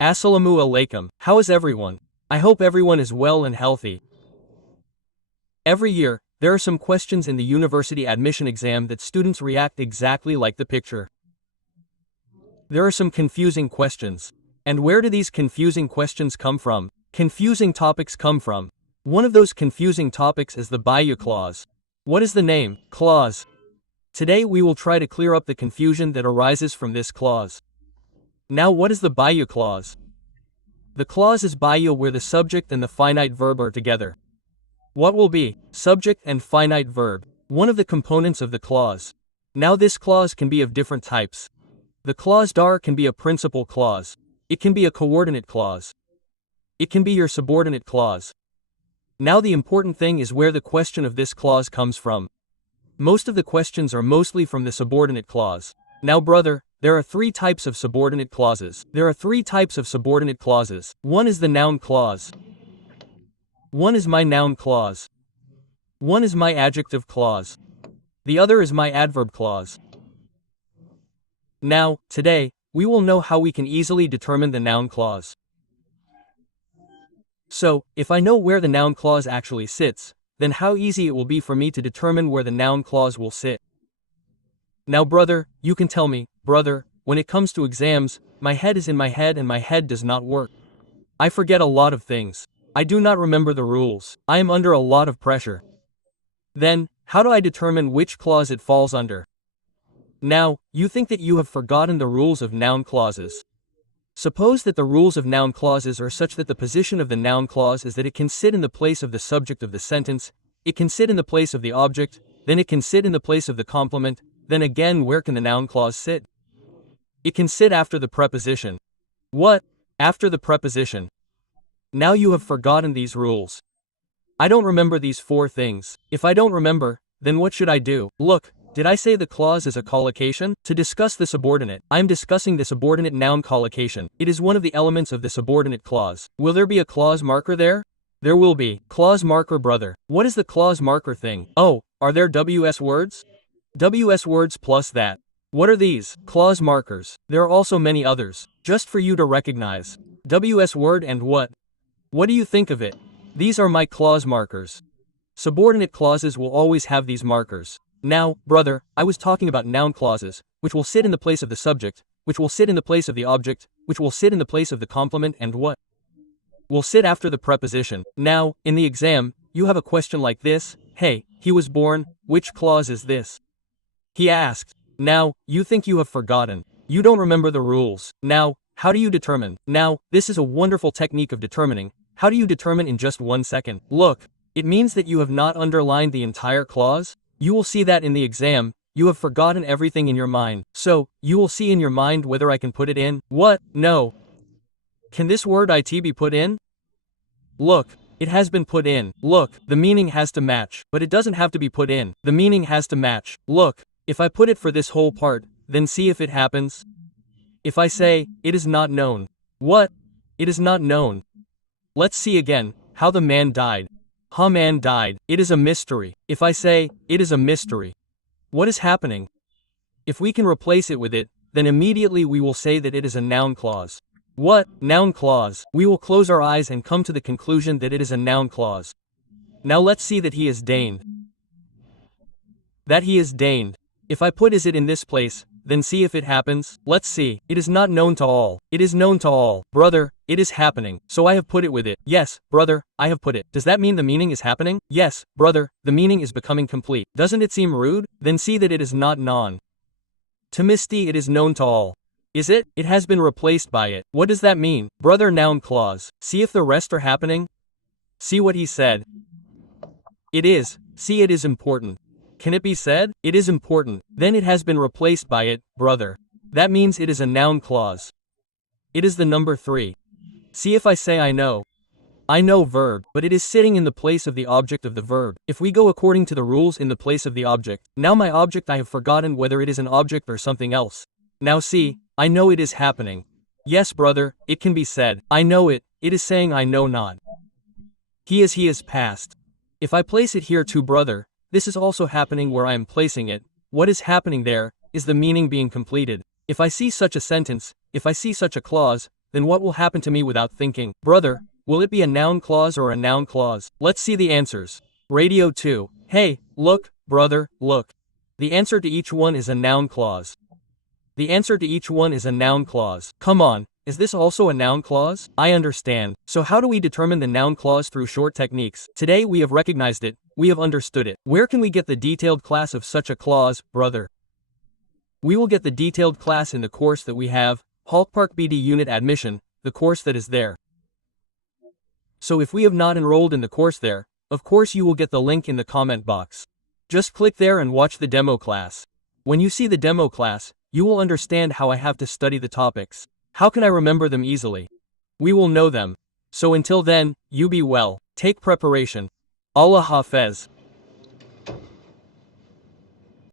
Assalamu alaikum. How is everyone? I hope everyone is well and healthy. Every year, there are some questions in the university admission exam that students react exactly like the picture. There are some confusing questions. And where do these confusing questions come from? Confusing topics come from. One of those confusing topics is the Bayou clause. What is the name? Clause. Today we will try to clear up the confusion that arises from this clause. Now what is the Bayou clause? The clause is Bayou where the subject and the finite verb are together. What will be subject and finite verb? One of the components of the clause. Now this clause can be of different types. The clause dar can be a principal clause. It can be a coordinate clause. It can be your subordinate clause. Now the important thing is where the question of this clause comes from. Most of the questions are mostly from the subordinate clause. Now brother, there are three types of subordinate clauses. One is the noun clause. One is my noun clause. One is my adjective clause. The other is my adverb clause. Now, today, we will know how we can easily determine the noun clause. So, if I know where the noun clause actually sits, then how easy it will be for me to determine where the noun clause will sit. Now brother, you can tell me, brother, when it comes to exams, my head is in my head and my head does not work. I forget a lot of things. I do not remember the rules. I am under a lot of pressure. Then, how do I determine which clause it falls under? Now, you think that you have forgotten the rules of noun clauses. Suppose that the rules of noun clauses are such that the position of the noun clause is that it can sit in the place of the subject of the sentence, it can sit in the place of the object, then it can sit in the place of the complement, then again where can the noun clause sit? It can sit after the preposition. What? After the preposition. Now you have forgotten these rules. I don't remember these four things. If I don't remember, then what should I do? Look, did I say the clause is a collocation? To discuss the subordinate, I am discussing the subordinate noun collocation. It is one of the elements of the subordinate clause. Will there be a clause marker there? There will be. Clause marker brother. What is the clause marker thing? Oh, are there WS words? WS words plus that. What are these? Clause markers. There are also many others. Just for you to recognize. WS word and what? What do you think of it? These are my clause markers. Subordinate clauses will always have these markers. Now, brother, I was talking about noun clauses, which will sit in the place of the subject, which will sit in the place of the object, which will sit in the place of the complement and what? Will sit after the preposition. Now, in the exam, you have a question like this, hey, he was born, which clause is this? He asked. Now, you think you have forgotten. You don't remember the rules. Now, how do you determine? Now, this is a wonderful technique of determining. How do you determine in just 1 second? Look, it means that you have not underlined the entire clause. You will see that in the exam, you have forgotten everything in your mind. So, you will see in your mind whether I can put it in. What? No. Can this word it be put in? Look, it has been put in. Look, the meaning has to match, but it doesn't have to be put in. The meaning has to match. Look, if I put it for this whole part, then see if it happens. If I say, it is not known. What? It is not known. Let's see again, how the man died. How man died. It is a mystery. If I say, it is a mystery. What is happening? If we can replace it with it, then immediately we will say that it is a noun clause. What? Noun clause. We will close our eyes and come to the conclusion that it is a noun clause. Now let's see that he is deigned. That he is deigned. If I put is it in this place, then see if it happens. Let's see. It is not known to all. It is known to all. Brother, it is happening. So I have put it with it. Yes, brother, I have put it. Does that mean the meaning is happening? Yes, brother, the meaning is becoming complete. Doesn't it seem rude? Then see that it is not non. To misti it is known to all. Is it? It has been replaced by it. What does that mean? Brother noun clause. See if the rest are happening? See what he said. It is. See it is important. Can it be said? It is important. Then it has been replaced by it, brother. That means it is a noun clause. It is the number 3. See if I say I know. I know verb, but it is sitting in the place of the object of the verb. If we go according to the rules in the place of the object, now my object I have forgotten whether it is an object or something else. Now see, I know it is happening. Yes brother, it can be said. I know it is saying I know not. He is past. If I place it here too brother, this is also happening where I am placing it. What is happening there, is the meaning being completed. If I see such a sentence, if I see such a clause, then what will happen to me without thinking? Brother, will it be a noun clause or a noun clause? Let's see the answers. Radio 2. Hey, look, brother, look. The answer to each one is a noun clause. The answer to each one is a noun clause. Come on, is this also a noun clause? I understand. So how do we determine the noun clause through short techniques? Today we have recognized it, we have understood it. Where can we get the detailed class of such a clause, brother? We will get the detailed class in the course that we have, HulkSpark BD Unit Admission, the course that is there. So if we have not enrolled in the course there, of course you will get the link in the comment box. Just click there and watch the demo class. When you see the demo class, you will understand how I have to study the topics. How can I remember them easily? We will know them. So until then, you be well. Take preparation. Allah Hafez.